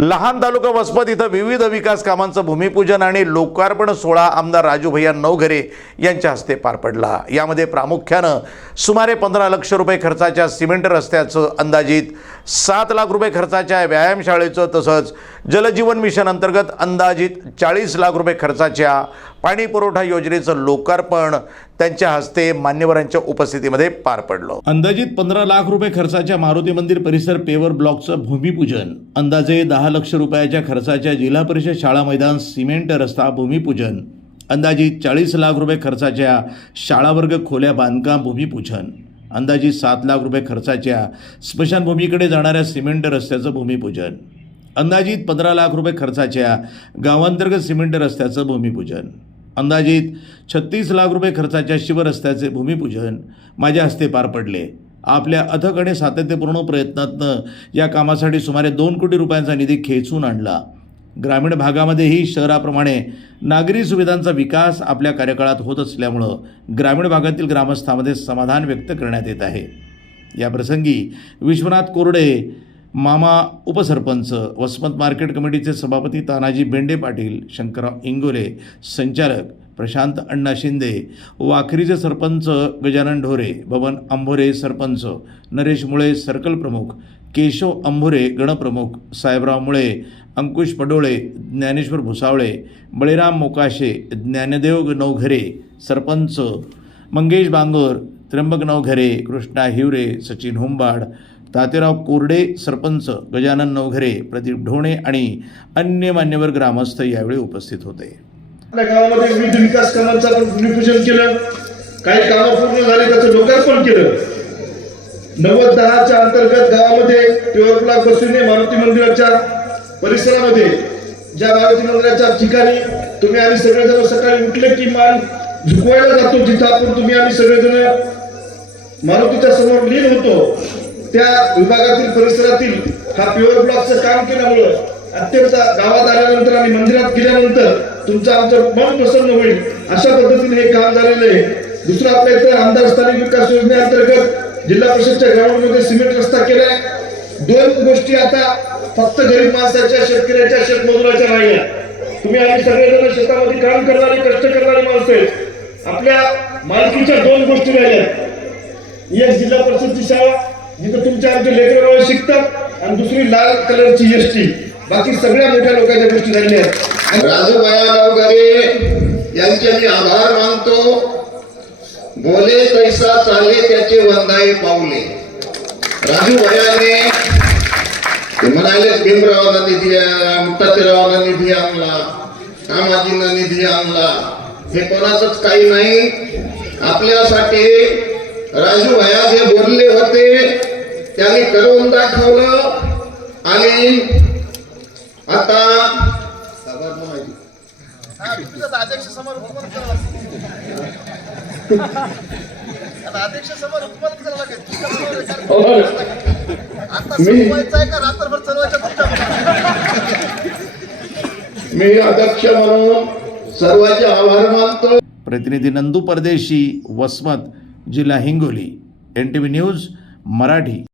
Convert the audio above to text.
लहान तालुका वसमत इथं विविध विकास कामांचं भूमिपूजन आणि लोकार्पण सोहळा आमदार राजू भैया नवघरे यांच्या हस्ते पार पडला. यामध्ये प्रामुख्यानं सुमारे पंधरा लक्ष रुपये खर्चाच्या सिमेंट रस्त्याचं अंदाजित सात लाख रुपये खर्चाच्या व्यायामशाळेचं तसंच जलजीवन मिशन अंतर्गत अंदाजित चाळीस लाख रुपये खर्चाच्या पाणी पुरवठा योजनेचं लोकार्पण त्यांच्या हस्ते मान्यवरांच्या उपस्थितीमध्ये पार पडलं. अंदाजित पंधरा लाख रुपये खर्चाच्या मारुती मंदिर परिसर पेवर ब्लॉकचं भूमिपूजन अंदाजे दहा लक्ष रुपयाच्या खर्चाच्या जिल्हा परिषद शाळा मैदान सिमेंट रस्ता भूमिपूजन अंदाजित चाळीस लाख रुपये खर्चाच्या शाळावर्ग खोल्या बांधकाम भूमिपूजन अंदाजित सात लाख रुपये खर्चाच्या स्मशानभूमीकडे जाणाऱ्या सिमेंट रस्त्याचं भूमिपूजन. अंदाजित पंधरा लाख रुपये खर्चाच्या गावांतर्गत सिमेंट रस्त्याचं भूमिपूजन. अंदाजित छत्तीस लाख रुपये खर्चाच्या शिवरस्त्याचे भूमिपूजन माझ्या हस्ते पार पडले. आपल्या अथक आणि सातत्यपूर्ण प्रयत्नातनं या कामासाठी सुमारे दोन कोटी रुपयांचा निधी खेचून आणला. ग्रामीण भागामध्येही शहराप्रमाणे नागरी सुविधांचा विकास आपल्या कार्यकाळात होत असल्यामुळं ग्रामीण भागातील ग्रामस्थांमध्ये समाधान व्यक्त करण्यात येत आहे. या प्रसंगी विश्वनाथ कोरडे मामा उपसरपंच वसमत मार्केट कमिटीचे सभापती तानाजी बेंडे पाटील शंकरराव इंगोले संचालक प्रशांत अण्णा शिंदे वाखरीचे सरपंच गजानन ढोरे बबन अंभोरे सरपंच नरेश मुळे सर्कल प्रमुख केशव अंभोरे गणप्रमुख साहेबराव मुळे अंकुश पडोळे ज्ञानेश्वर भुसावळे बळीराम मोकाशे ज्ञानदेव नवघरे सरपंच मंगेश बांगोर त्र्यंबक नवघरे कृष्णा हिवरे सचिन हुंबाड तातेराव कोरडे सरपंच गजानन नवघरे प्रदीप ढोणे आणि अन्य मान्यवर ग्रामस्थ यावेळी उपस्थित होते. आपल्या गावामध्ये विविध विकास कामांचं आपण भूमिपूजन केलं. काही कामं पूर्ण झाली त्याचं लोकार्पण केलं. नव्वद दहाच्या अंतर्गत गावामध्ये प्युअर ब्लॉक मारुती मंदिराच्या परिसरामध्ये ज्या मारुती मंदिराच्या ठिकाणी तुम्ही आम्ही सगळेजण सकाळी उठले की मान झुकवायला जातो. तिथं आपण तुम्ही आम्ही सगळेजण मारुतीच्या समोर लीन होतो. त्या विभागातील परिसरातील हा प्युअर ब्लॉकचं काम केल्यामुळं अत्यंत गावात आल्यानंतर आणि मंदिरात गेल्यानंतर तुमचं आमचं मन प्रसन्न होईल. अशा पद्धतीने हे काम झालेलं आहे. दुसरं आपल्या इथं आमदार स्थानिक विकास योजनेअंतर्गत जिल्हा परिषदच्या ग्राउंडमध्ये सिमेंट रस्ता केलाय. दोन गोष्टी आता फक्त गरीब माणसाच्या शेतकऱ्याच्या शेतमजुराच्या राहिल्या. तुम्ही आम्ही सगळेजण शेतामध्ये काम करणारे कष्ट करणारी माणसं आहेत. आपल्या मालकीच्या दोन गोष्टी राहिल्या. एक जिल्हा परिषदची शाळा जिथं तुमच्या आमचे लेकर वगैरे शिकतात आणि दुसरी लाल कलरची एस बाकी सगळ्या मोठ्या लोकांच्या गोष्टी झालेल्या आहेत. राजूबाया नवघरे यांचे मी आभार मानतो. बोले तैसा चाले त्याचे वंदाये पावले. राजू भयाने ते म्हणाले भीमरावांना निधी मुक्तातीरावांना निधी आणला कामाजींना निधी आणला. हे कोणाचंच काही नाही. आपल्यासाठी राजू भया जे त्यांनी करून दाखवलं आणि आता अध्यक्ष समोर मी अध्यक्ष म्हणून सर्वांचे आभार मानतो. प्रतिनिधी नंदू परदेशी वसमत जिल्हा Hingoli N T V news Marathi.